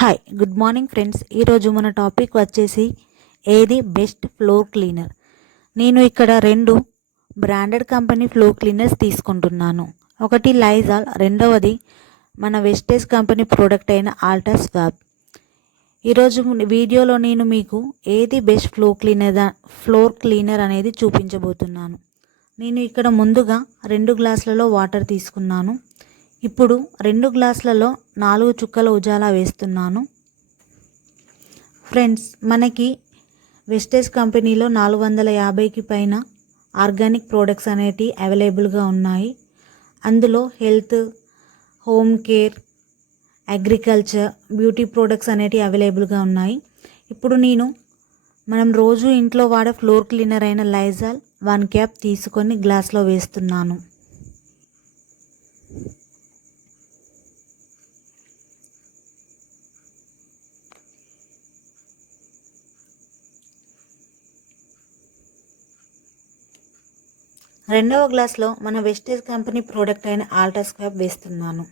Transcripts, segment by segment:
Hi good morning friends ఈరోజు మన topic వచ్చేసి ఏది బెస్ట్ ఫ్లోర్ క్లీనర్ నేను ఇక్కడ రెండు బ్రాండెడ్ కంపెనీ ఫ్లోర్ క్లీనర్స్ తీసుకుంటున్నాను. ఒకటి లైజాల్ రెండవది మన వెస్టేజ్ కంపెనీ ప్రోడక్ట్ అయిన ఆల్టా స్వాబ్ ఈరోజు వీడియోలో నేను మీకు ఏది best floor cleaner floor cleaner అనేది చూపించబోతున్నాను. నేను ఇక్కడ ముందుగా రెండు గ్లాసులలో వాటర్ తీసుకున్నాను. ఇప్పుడు రెండు గ్లాసులలో నాలుగు చుక్కల ఉజాలా వేస్తున్నాను. ఫ్రెండ్స్ మనకి వెస్టేజ్ కంపెనీలో నాలుగు వందల యాభైకి పైన ఆర్గానిక్ ప్రోడక్ట్స్ అనేటివి అవైలబుల్గా ఉన్నాయి. అందులో health home care agriculture beauty products అనేటివి అవైలబుల్గా ఉన్నాయి. ఇప్పుడు నేను మనం రోజు ఇంట్లో వాడే ఫ్లోర్ క్లీనర్ అయిన లైజాల్ వన్ క్యాప్ తీసుకొని గ్లాస్లో వేస్తున్నాను. రెండవ గ్లాస్లో మన వెస్టేజ్ కంపెనీ ప్రోడక్ట్ అయిన ఆల్టా స్క్వాబ్ వేస్తున్నాను.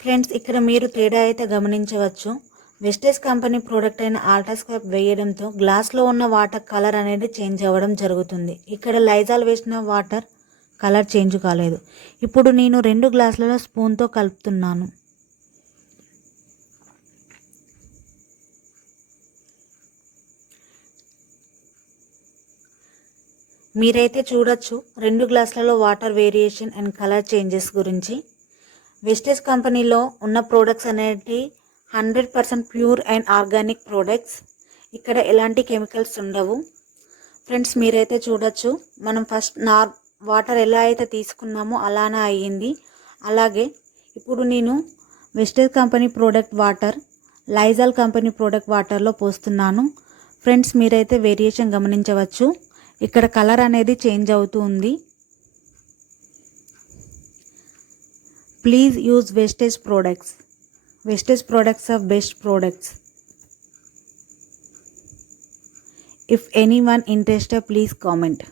ఫ్రెండ్స్ ఇక్కడ మీరు తేడా అయితే గమనించవచ్చు. వెస్టేజ్ కంపెనీ ప్రోడక్ట్ అయిన ఆల్టా స్క్వాబ్ వేయడంతో గ్లాస్లో ఉన్న వాటర్ కలర్ అనేది చేంజ్ అవ్వడం జరుగుతుంది. ఇక్కడ లైజాల్ వేసిన వాటర్ కలర్ చేంజ్ కాలేదు. ఇప్పుడు నేను రెండు గ్లాసులలో స్పూన్తో కలుపుతున్నాను. మీరైతే చూడొచ్చు రెండు గ్లాసులలో water variation and colour changes గురించి. వెస్టేజ్ కంపెనీలో ఉన్న ప్రోడక్ట్స్ అనేవి hundred percent pure and organic products. ఇక్కడ ఎలాంటి కెమికల్స్ ఉండవు. ఫ్రెండ్స్ మీరైతే చూడొచ్చు మనం ఫస్ట్ నార్ వాటర్ ఎలా అయితే తీసుకున్నామో అలానే అయ్యింది. అలాగే ఇప్పుడు నేను Vestige company product water Lysol company product వాటర్లో పోస్తున్నాను. ఫ్రెండ్స్ మీరైతే వేరియేషన్ గమనించవచ్చు. ఇక్కడ కలర్ అనేది చేంజ్ అవుతూ ఉంది. Please use Vestige products Vestige products of best products if anyone interested please comment